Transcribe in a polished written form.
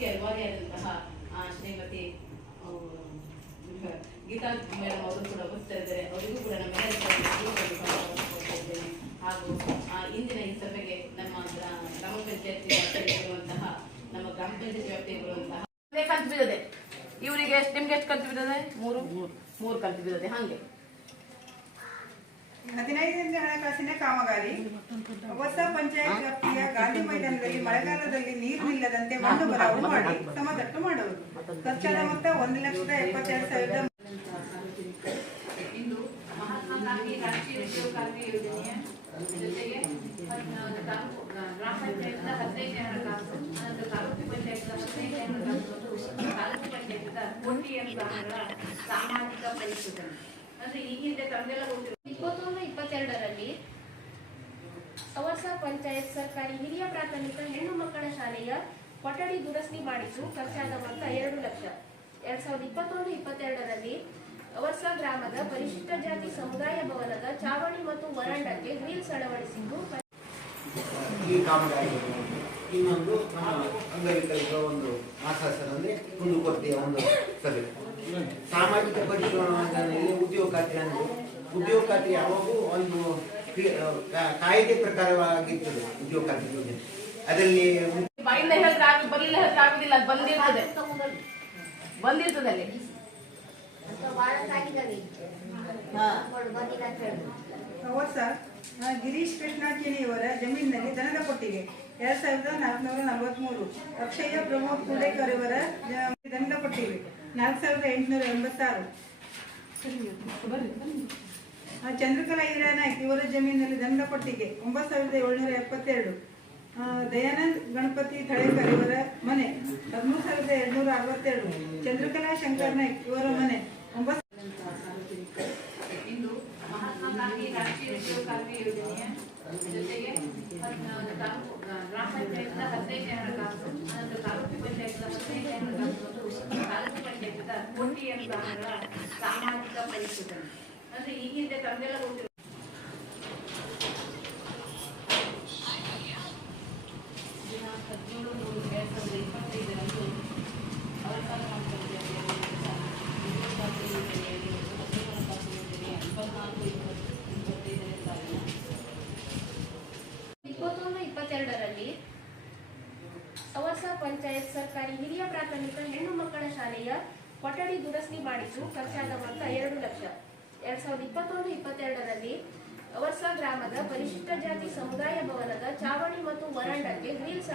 ಮುಖ್ಯ ಅಲ್ವಾರಿಯಾದಂತಹ ಶ್ರೀಮತಿ ಗೀತಾ ಮೇಡಮ್ ಅವರು ಕೂಡ ಬರ್ತಾ ಇದ್ದಾರೆ. ಅವರಿಗೂ ಕೂಡ ನಮ್ಮೆಲ್ಲರಿದ್ದೇನೆ. ಹಾಗೂ ಇಂದಿನ ಈ ಸಭೆಗೆ ನಮ್ಮ ಗ್ರಾಮ ಪಂಚಾಯತ್ ವ್ಯಾಪ್ತಿಯಲ್ಲಿ ಬರುವಂತಹ ಕಂತು ಬಿದ್ದದೆ. ಇವರಿಗೆ ನಿಮ್ಗೆ ಎಷ್ಟು ಕಂತು ಬಿದ್ದದೆ? ಮೂರು ಕಂತು ಬಿದ್ದದೆ. ಹಾಗೆ 15ನೇ ಹಣಕಾಸಿನ ಕಾಮಗಾರಿ ಹೊಸ ಪಂಚಾಯತ್ ವ್ಯಾಪ್ತಿಯ ಗಾಂಧಿ ಮೈದಾನದಲ್ಲಿ ಮಳೆಗಾಲದಲ್ಲಿ ನೀರು ನಿಲ್ಲದಂತೆ ಮಣ್ಣು ಬರಾವು ಮಾಡಿ ಸಮತಟ್ಟು ಮಾಡುವುದು. ಖರ್ಚಾದ ಮೊತ್ತ 1,72,000. ಇಂದು ಮಹಾತ್ಮ ಗಾಂಧಿ ರಾಷ್ಟ್ರೀಯ ಉದ್ಯೋಗಾದಿ ಯೋಜನೆಯ ಜೊತೆಗೆ ಗ್ರಾಮ ಪಂಚಾಯತ್ 15ನೇ ಹಣಕಾಸು, ತಾಲೂಕು ಪಂಚಾಯತ್ 15ನೇ ಹಣಕಾಸು ಮತ್ತು ತಾಲೂಕು ಪಂಚಾಯತ್ ಕೋಟಿಯ ಗ್ರಾಮಗಳ ಸಾಮಾಜಿಕ ಪರಿಶೋಧನೆ. ಅಂದ್ರೆ ಈ ಹಿಂದೆ ತಮ್ಮೆಲ್ಲ 21-22ರಲ್ಲಿ ಅವರ್ಸ ಪಂಚಾಯತ್ ಸರ್ಕಾರಿ ಹಿರಿಯ ಪ್ರಾಥಮಿಕ ಹೆಣ್ಣು ಮಕ್ಕಳ ಶಾಲೆಯ ಕೊಠಡಿ ದುರಸ್ತಿ ಮಾಡಿದ್ದು ಖರ್ಚಾದ ಮೊತ್ತ 2 ಲಕ್ಷ. 2021-22ರಲ್ಲಿ ಅವರ್ಸ ಗ್ರಾಮದ ಪರಿಶಿಷ್ಟ ಜಾತಿ ಸಮುದಾಯ ಭವನದ ಚಾವಣಿ ಮತ್ತು ವರಾಂಡಕ್ಕೆ ಗ್ರಿಲ್ಸ್ ಅಳವಡಿಸಿದ್ದು ಈ ಕಾಮಗಾರಿ ಇನ್ನೊಂದು ಅಂಗವಿಕಲರ ಒಂದು ಆಶ್ವಾಸನ ಅಂದ್ರೆ ಕುಂದುಕೊರತೆಯ ಒಂದು ಸಭೆ. ಸಾಮಾಜಿಕ ಪರಿಶೀಲನೆ ಉದ್ಯೋಗ ಖಾತ್ರಿ ಯಾವಾಗೂ ಒಂದು ಕಾಯ್ದೆ ಪ್ರಕಾರವಾಗಿರ್ತದೆ. ಉದ್ಯೋಗ ಖಾತ್ರಿ ಯೋಜನೆ ಅದರಲ್ಲಿ ಬಾಯಿಂದ ಹೇಳಿದ್ರೆ ಬರಲಿಲ್ಲ ಹೇಳಿದ್ರೆ ಆಗುದಿಲ್ಲ. ಅದು ಬಂದಿರ್ತದೆ ಅಲ್ಲಿ. ಹೊಸ ಗಿರೀಶ್ ಕೃಷ್ಣಾಚಿನಿಯವರ ಜಮೀನಿನಲ್ಲಿ ದನದ ಕೊಟ್ಟಿಗೆ 2,443. ಅಕ್ಷಯ ಪ್ರಮೋದ್ ಕುಂಡೇಕರ್ ಇವರ ದನದ ಕೊಟ್ಟಿಗೆ 4,886. ಚಂದ್ರಕಲಾ ಹಿರಾನಾಯ್ಕ್ ಇವರ ಜಮೀನಿನಲ್ಲಿ ದನದ ಕೊಟ್ಟಿಗೆ 9,772. ದಯಾನಂದ್ ಗಣಪತಿ ಥಳೇಕರ್ ಇವರ ಮನೆ 13,262. ಚಂದ್ರಕಲಾ ಶಂಕರ್ ನಾಯ್ಕ್ ಇವರ ಮನೆ 9. ಇಂದು ಮಹಾತ್ಮ ಗಾಂಧಿ ರಾಷ್ಟ್ರೀಯ ಉದ್ಯೋಗಾದಿ ಯೋಜನೆಯ ಜೊತೆಗೆ ಗ್ರಾಮ ಪಂಚಾಯತ್ 15ನೇ ಹಣಕಾಸು, ತಾಲೂಕು ಪಂಚಾಯತ್ 15ನೇ ಹಣಕಾಸು ಮತ್ತು ತಾಲೂಕು ಪಂಚಾಯತ್ ಕೋಟಿಯ ಗ್ರಾಮಗಳ ಸಾಮಾಜಿಕ ಪರಿಶೋಧನೆ. ಅಂದ್ರೆ ಈ ಹಿಂದೆ ತಮ್ಮೆಲ್ಲ 17/3/2025ರಂದು ರಲ್ಲಿ ಅವರ್ಸ ಪಂಚಾಯತ್ ಸರ್ಕಾರಿ ಹಿರಿಯ ಪ್ರಾಥಮಿಕ ಹೆಣ್ಣು ಮಕ್ಕಳ ಶಾಲೆಯ ಕೊಠಡಿ ದುರಸ್ತಿ ಮಾಡಿದ್ದು ಖರ್ಚಾದ ಮೊತ್ತ 2 ಲಕ್ಷ. 2021-22ರಲ್ಲಿ ಅವರ್ಸ ಗ್ರಾಮದ ಪರಿಶಿಷ್ಟ ಜಾತಿ ಸಮುದಾಯ ಭವನದ ಚಾವಣಿ ಮತ್ತು ವರಾಂಡಕ್ಕೆ ಗ್ರಿಲ್ಸ್